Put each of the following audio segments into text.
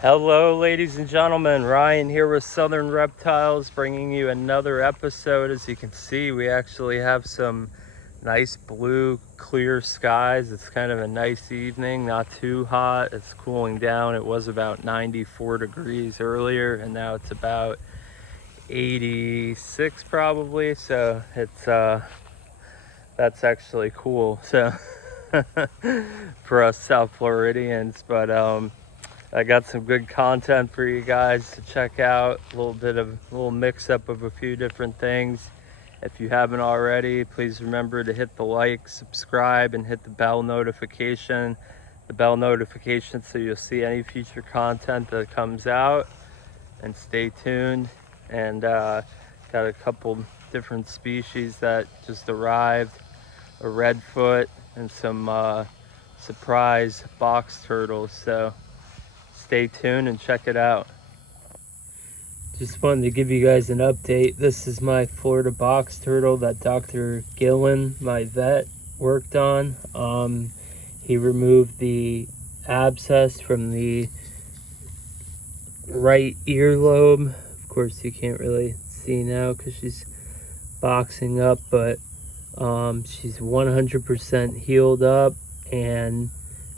Hello, ladies and gentlemen. Ryan here with Southern Reptiles, bringing you another episode. As you can see, we actually have some nice blue, clear skies. It's kind of a nice evening, not too hot. It's cooling down. It was about 94 degrees earlier, and now it's about 86 probably. So it's that's actually cool. So for us South Floridians, but I got some good content for you guys to check out. A little mix up of a few different things. If you haven't already, please remember to hit the like, subscribe, and hit the bell notification. The bell notification so you'll see any future content that comes out. And stay tuned. And got a couple different species that just arrived. A RedFoot and some surprise box turtles. So stay tuned and check it out. Just wanted to give you guys an update. This is my Florida box turtle that Dr. Gillen, my vet, worked on. He removed the abscess from the right earlobe. Of course, you can't really see now because she's boxing up, but she's 100% healed up, and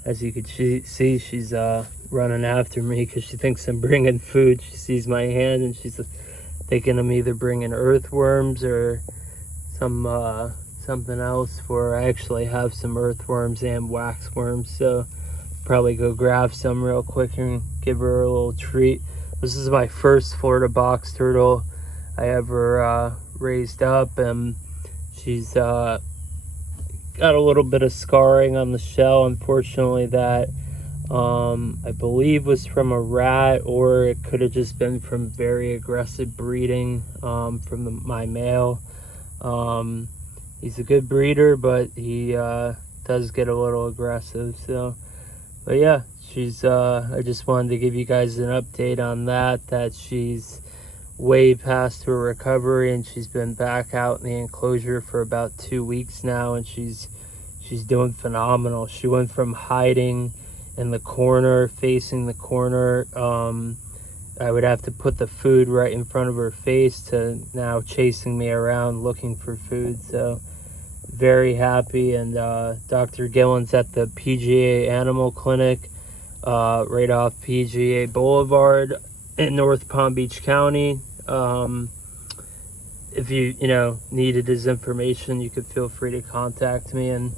as you can see, she's running after me because she thinks I'm bringing food. She sees my hand and she's thinking I'm either bringing earthworms or something else for her. I actually have some earthworms and waxworms, so probably go grab some real quick and give her a little treat. This is my first Florida box turtle I ever raised up, and she's got a little bit of scarring on the shell. Unfortunately, that I believe was from a rat, or it could have just been from very aggressive breeding from my male. He's a good breeder, but he does get a little aggressive. So, but yeah, she's I just wanted to give you guys an update on that she's way past her recovery, and she's been back out in the enclosure for about 2 weeks now, and she's doing phenomenal. She went from hiding in the corner, facing the corner, I would have to put the food right in front of her face, to now chasing me around looking for food. So very happy. And Dr. Gillen's at the PGA Animal Clinic right off PGA Boulevard in North Palm Beach County. If you needed his information, you could feel free to contact me. And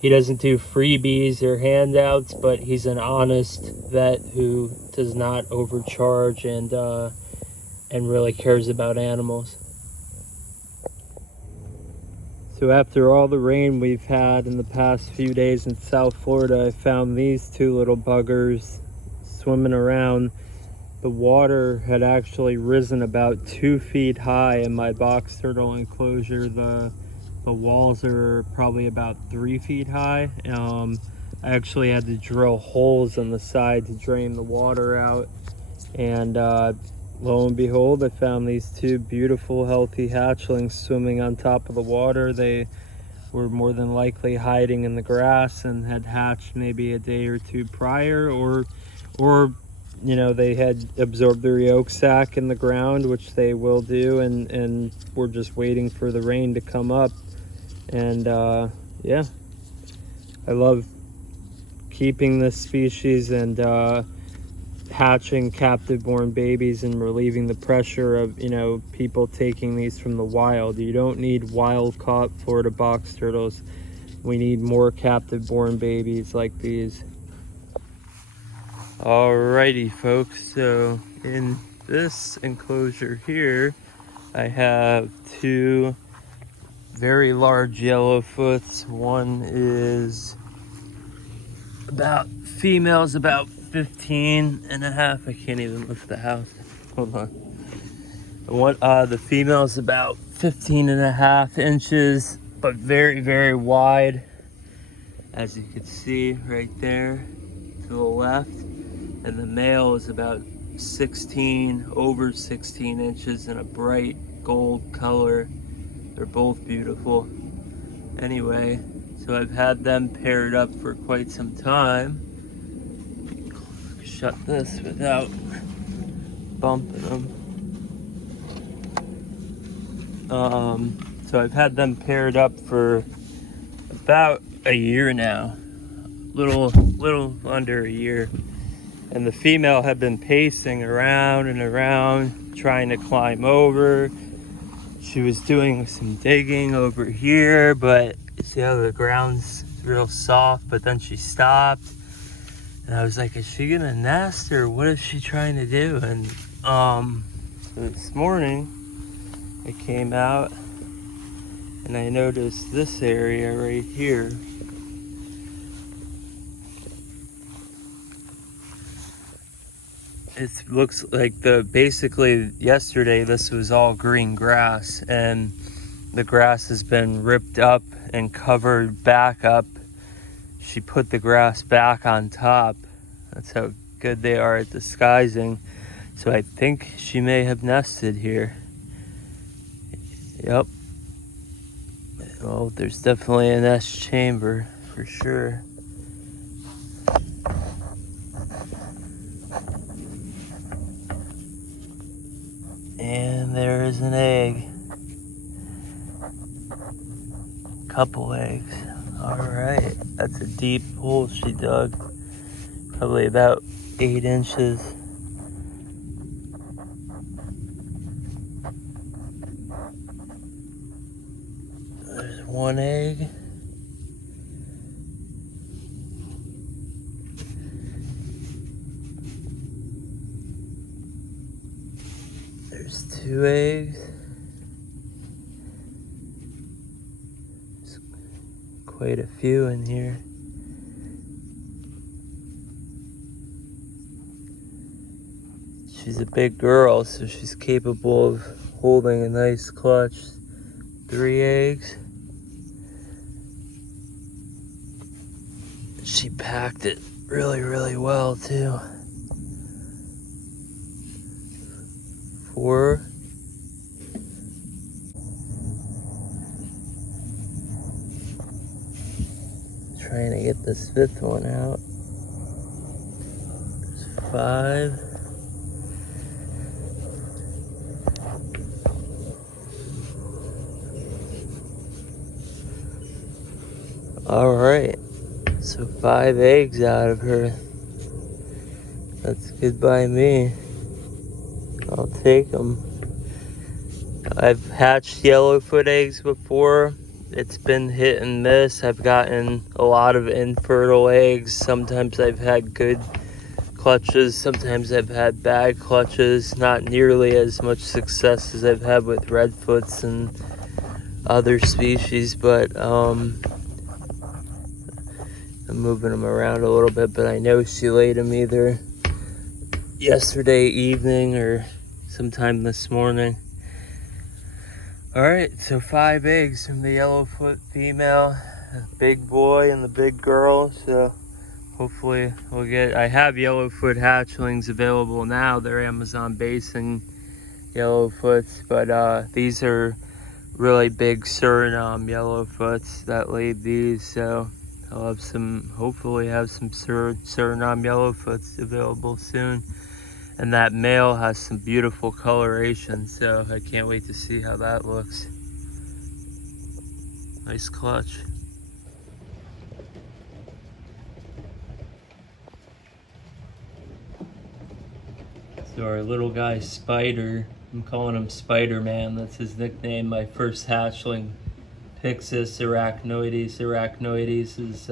he doesn't do freebies or handouts, but he's an honest vet who does not overcharge and really cares about animals. So after all the rain we've had in the past few days in South Florida, I found these two little buggers swimming around. The water had actually risen about 2 feet high in my box turtle enclosure. The walls are probably about 3 feet high. I actually had to drill holes in the side to drain the water out. And lo and behold, I found these two beautiful, healthy hatchlings swimming on top of the water. They were more than likely hiding in the grass and had hatched maybe a day or two prior, or they had absorbed their yolk sac in the ground, which they will do, and we're just waiting for the rain to come up. And yeah, I love keeping this species and hatching captive born babies and relieving the pressure of people taking these from the wild. You don't need wild caught Florida box turtles. We need more captive born babies like these. Alrighty folks, so in this enclosure here I have two very large yellowfoots. One is female's about 15 and a half. I can't even lift the house. Hold on. The female's about 15 and a half inches, but very, very wide, as you can see right there to the left. And the male is about over 16 inches in a bright gold color. They're both beautiful. Anyway, so I've had them paired up for quite some time. shut this without bumping them. So I've had them paired up for about a year now, little under a year, and the female had been pacing around and around trying to climb over. She was doing some digging over here, but you see how the ground's real soft, but then she stopped. And I was like, is she gonna nest or what is she trying to do? And so this morning I came out and I noticed this area right here. It looks like basically yesterday this was all green grass, and the grass has been ripped up and covered back up. She put the grass back on top. That's how good they are at disguising. So I think she may have nested here. Yep. Well, there's definitely a nest chamber for sure. And there is an egg. Couple eggs. Alright, that's a deep hole she dug. Probably about 8 inches. There's one egg. There's 2 eggs. There's quite a few in here. She's a big girl, so she's capable of holding a nice clutch. 3 eggs. She packed it really well too. 4. Trying to get this 5th one out. There's 5. All right, so 5 eggs out of her. That's good by me. I'll take them. I've hatched yellowfoot eggs before. It's been hit and miss. I've gotten a lot of infertile eggs. Sometimes I've had good clutches. Sometimes I've had bad clutches. Not nearly as much success as I've had with redfoots and other species, but I'm moving them around a little bit, but I know she laid them either yesterday evening or sometime this morning. All right, so 5 eggs from the yellowfoot female, the big boy and the big girl. So hopefully we'll get, I have yellowfoot hatchlings available now. They're Amazon basing yellowfoots, but these are really big Suriname yellowfoots that laid these. So I'll have some, hopefully have some Suriname yellowfoots available soon. And that male has some beautiful coloration, so I can't wait to see how that looks. Nice clutch. So our little guy Spider, I'm calling him Spiderman, that's his nickname. My first hatchling, Pyxis arachnoides. Arachnoides is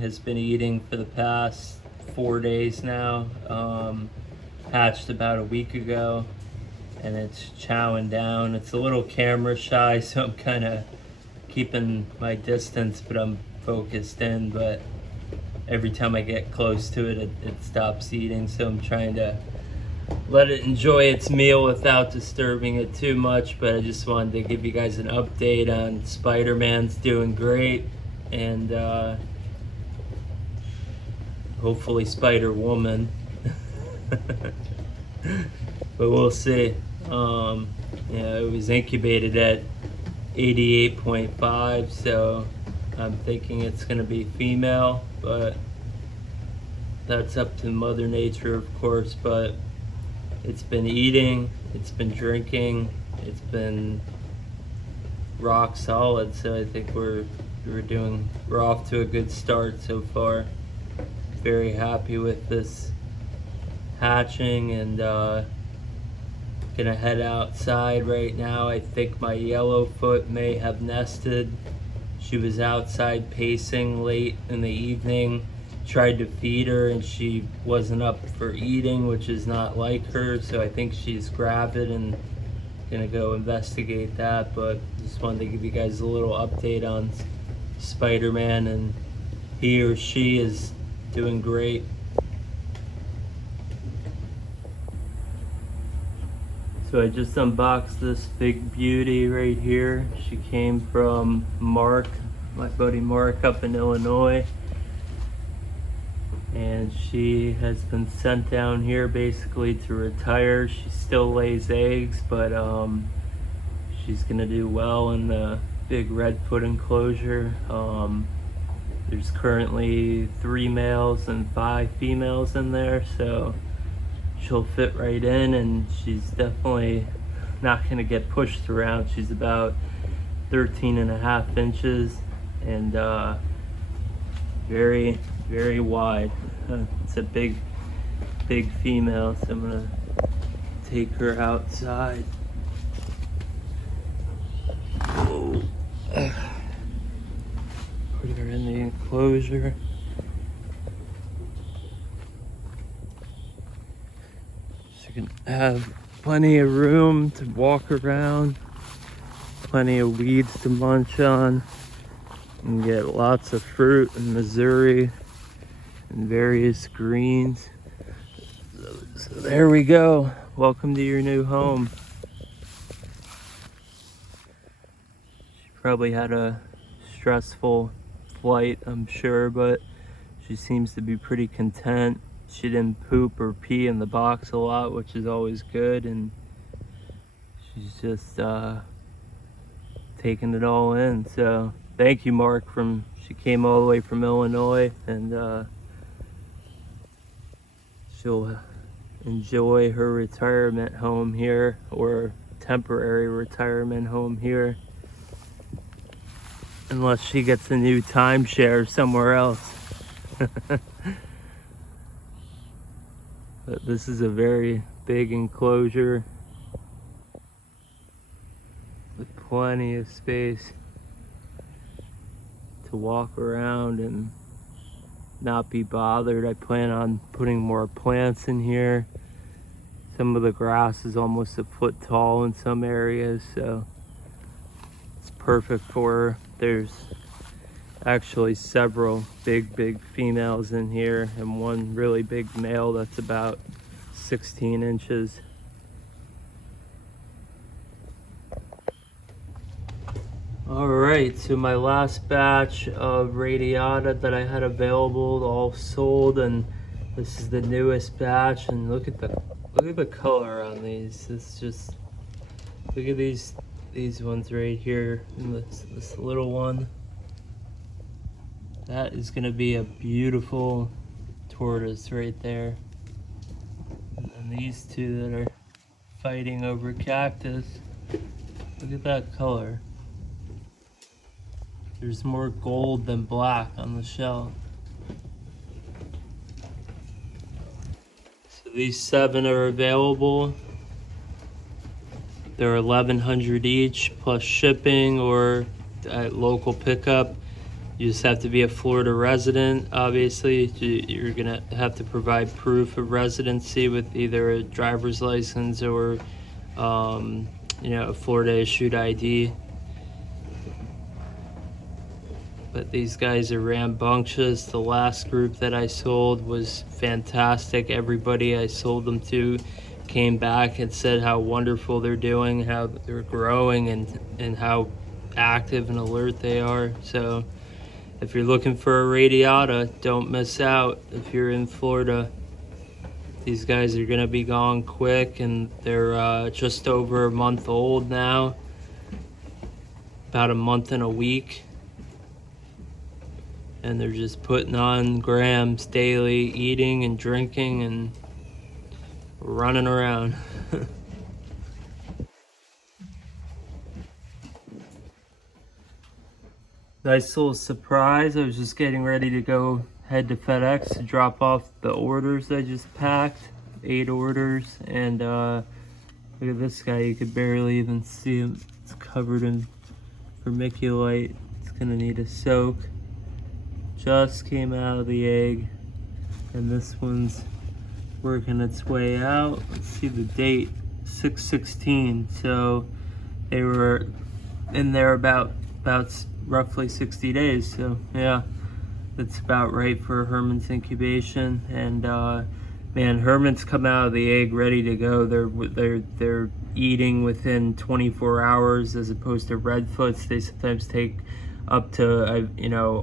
has been eating for the past 4 days now. Hatched about a week ago, and it's chowing down. It's a little camera shy, so I'm kind of keeping my distance, but I'm focused in. But every time I get close to it, it stops eating, so I'm trying to let it enjoy its meal without disturbing it too much. But I just wanted to give you guys an update on Spider-Man's doing great, and hopefully Spider-Woman. But we'll see. Yeah, it was incubated at 88.5, so I'm thinking it's gonna be female, but that's up to Mother Nature, of course, but it's been eating, it's been drinking, it's been rock solid. So I think we're off to a good start so far. Very happy with this hatching, and gonna head outside right now. I think my yellowfoot may have nested. She was outside pacing late in the evening. Tried to feed her and she wasn't up for eating, which is not like her, so I think she's gravid and gonna go investigate that. But just wanted to give you guys a little update on Spider-Man, and he or she is doing great. So I just unboxed this big beauty right here. She came from Mark, my buddy Mark up in Illinois. And she has been sent down here basically to retire. She still lays eggs, but she's gonna do well in the big RedFoot enclosure. There's currently 3 males and 5 females in there, so she'll fit right in, and she's definitely not gonna get pushed around. She's about 13.5 inches and very, very wide. It's a big female, so I'm gonna take her outside. Whoa. Put her in the enclosure. She can have plenty of room to walk around, plenty of weeds to munch on, and get lots of fruit in Missouri and various greens. So there we go. Welcome to your new home. She probably had a stressful flight, I'm sure, but she seems to be pretty content. She didn't poop or pee in the box a lot, which is always good, and she's just taking it all in. So thank you, Mark. She came all the way from Illinois, and she'll enjoy her retirement home here, or temporary retirement home here, unless she gets a new timeshare somewhere else. But this is a very big enclosure with plenty of space to walk around and not be bothered. I plan on putting more plants in here. Some of the grass is almost a foot tall in some areas, so it's perfect for her. There's actually several big females in here, and one really big male that's about 16 inches. Alright, so my last batch of Radiata that I had available, all sold, and this is the newest batch. And look at the color on these. It's just, look at these ones right here, and this little one. That is gonna be a beautiful tortoise right there. And these two that are fighting over cactus, look at that color. There's more gold than black on the shell. So these 7 are available. They're $1,100 each plus shipping or at local pickup. You just have to be a Florida resident. Obviously, you're gonna have to provide proof of residency with either a driver's license or a Florida issued ID. But these guys are rambunctious. The last group that I sold was fantastic. Everybody I sold them to came back and said how wonderful they're doing, how they're growing, and how active and alert they are. So if you're looking for a Radiata, don't miss out. If you're in Florida, these guys are gonna be gone quick, and they're just over a month old now, about a month and a week. and they're just putting on grams daily, eating and drinking and running around. Nice little surprise. I was just getting ready to go head to FedEx to drop off the orders I just packed. 8 orders, and look at this guy. You could barely even see him. It's covered in vermiculite. It's gonna need a soak. Just came out of the egg, and this one's working its way out. Let's see the date, 6/16. So they were in there about roughly 60 days. So yeah, that's about right for Herman's incubation. And man, Hermans come out of the egg ready to go. They're eating within 24 hours, as opposed to Redfoots. They sometimes take up to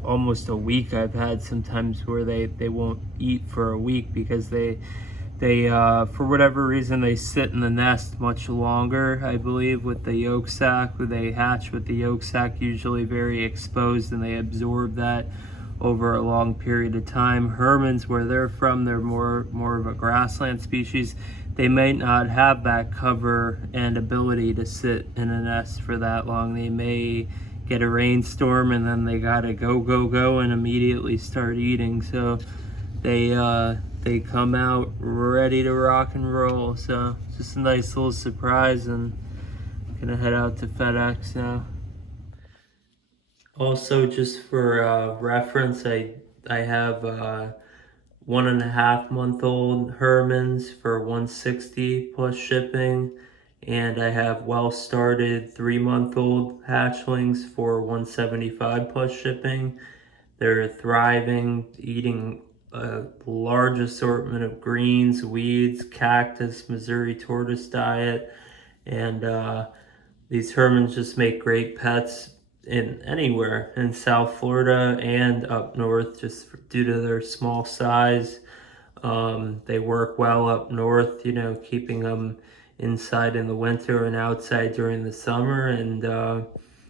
almost a week. I've had sometimes where they won't eat for a week because they for whatever reason they sit in the nest much longer, I believe, with the yolk sac. Where they hatch with the yolk sac usually very exposed, and they absorb that over a long period of time. Hermans, where they're from, they're more of a grassland species. They might not have that cover and ability to sit in a nest for that long. They may get a rainstorm and then they gotta go and immediately start eating. So they come out ready to rock and roll. So just a nice little surprise, and gonna head out to FedEx now. Also, just for reference, I have 1.5-month-old Hermans for 160 plus shipping, and I have well-started 3-month-old hatchlings for 175 plus shipping. They're thriving, eating a large assortment of greens, weeds, cactus, Missouri tortoise diet, and these Hermans just make great pets in anywhere in South Florida and up north, just due to their small size. They work well up north, keeping them inside in the winter and outside during the summer, and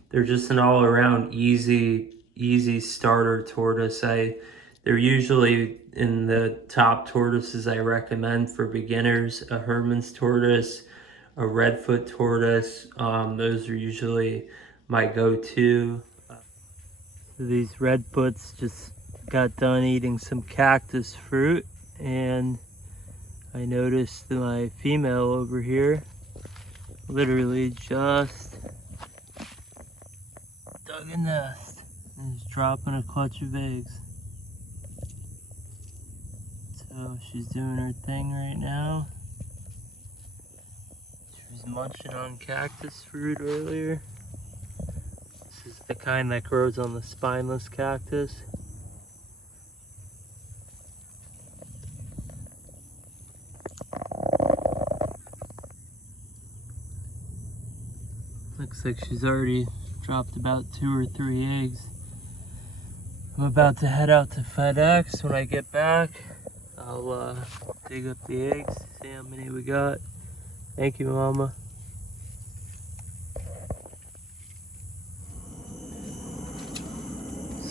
they're just an all-around easy starter tortoise. They're usually in the top tortoises I recommend for beginners. A Herman's tortoise, a Redfoot tortoise, those are usually my go-to. These Redfoots just got done eating some cactus fruit, and I noticed my female over here literally just dug a nest and is dropping a clutch of eggs. So she's doing her thing right now. She was munching on cactus fruit earlier. This is the kind that grows on the spineless cactus. Looks like she's already dropped about 2 or 3 eggs. I'm about to head out to FedEx. When I get back, I'll dig up the eggs, see how many we got. Thank you, Mama.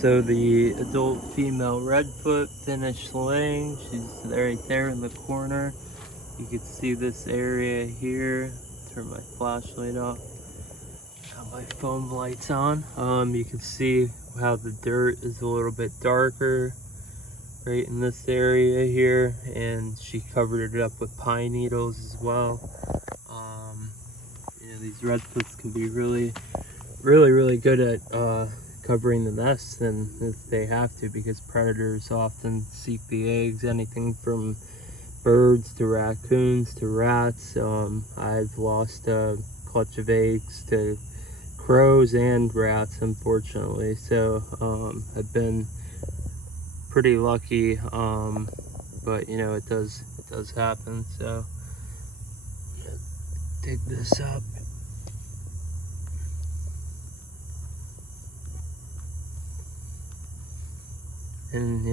So the adult female Redfoot finished laying. She's right there in the corner. You can see this area here. Turn my flashlight off. Got my foam lights on. You can see how the dirt is a little bit darker right in this area here, and she covered it up with pine needles as well. These Redfoots can be really good at covering the nests, and if they have to, because predators often seek the eggs, anything from birds to raccoons to rats. I've lost a clutch of eggs to crows and rats, unfortunately. So I've been pretty lucky, but it does happen. So dig this up. And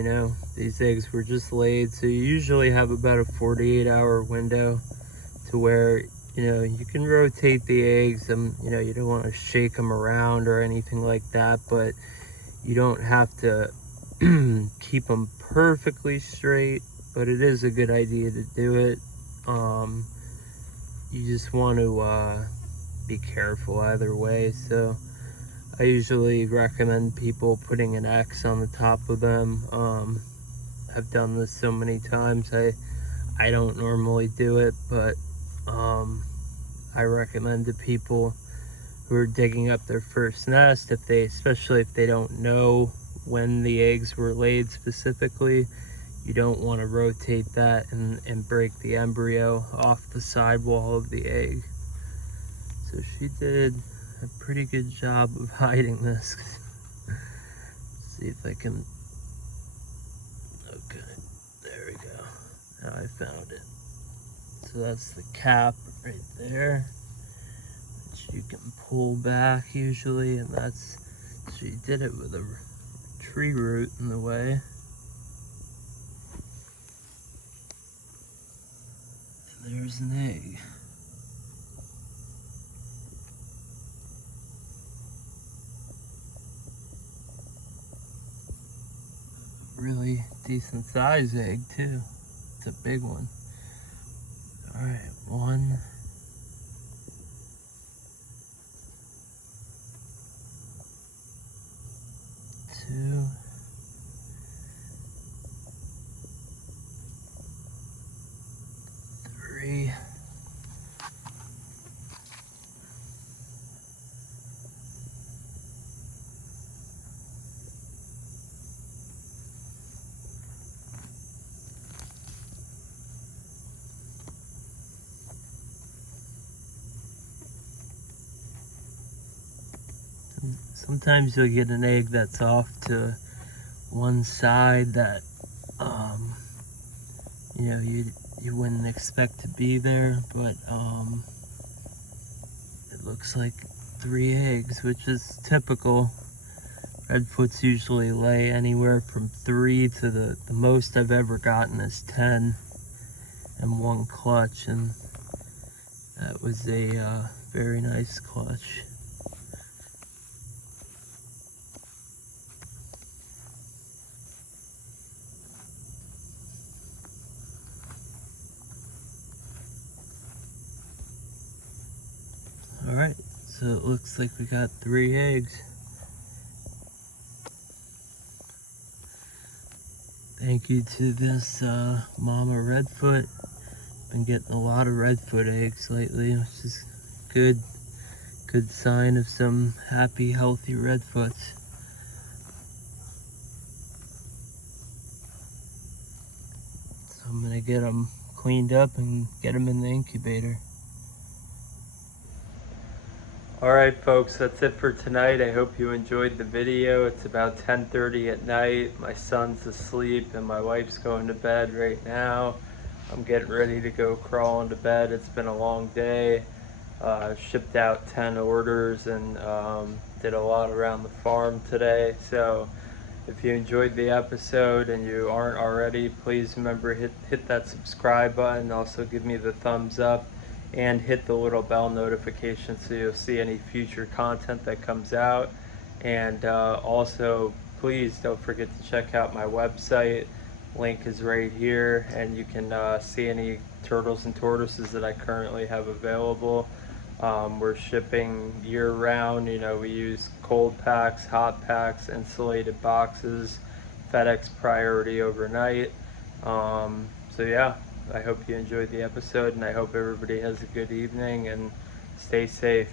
these eggs were just laid, so you usually have about a 48-hour window to where you can rotate the eggs. You don't want to shake them around or anything like that, but you don't have to keep them perfectly straight, but it is a good idea to do it. You just want to be careful either way. So I usually recommend people putting an X on the top of them. I've done this so many times. I don't normally do it, but I recommend to people who are digging up their first nest, especially if they don't know when the eggs were laid specifically, you don't want to rotate that and break the embryo off the sidewall of the egg. So she did a pretty good job of hiding this. Let's see if I can. Okay, there we go. Now I found it. So that's the cap right there, which you can pull back usually, and she did it with a tree root in the way. And there's an egg. Really decent size egg too. It's a big one. All right, 1, 2, 3. Sometimes you'll get an egg that's off to one side that you know, you wouldn't expect to be there, but it looks like 3 eggs, which is typical. Redfoots usually lay anywhere from 3 to the most I've ever gotten is 10 and 1 clutch, and that was a very nice clutch. All right, so it looks like we got 3 eggs. Thank you to this mama Redfoot. Been getting a lot of Redfoot eggs lately, which is good sign of some happy, healthy Redfoots. So I'm gonna get them cleaned up and get them in the incubator. Alright folks, that's it for tonight. I hope you enjoyed the video. It's about 10:30 at night. My son's asleep and my wife's going to bed right now. I'm getting ready to go crawl into bed. It's been a long day. Shipped out 10 orders and did a lot around the farm today. So if you enjoyed the episode and you aren't already, please remember hit that subscribe button. Also give me the thumbs up and hit the little bell notification so you'll see any future content that comes out. And also please don't forget to check out my website. Link is right here, and you can see any turtles and tortoises that I currently have available. We're shipping year-round. You know, we use cold packs, hot packs, insulated boxes, FedEx priority overnight. So yeah, I hope you enjoyed the episode, and I hope everybody has a good evening and stay safe.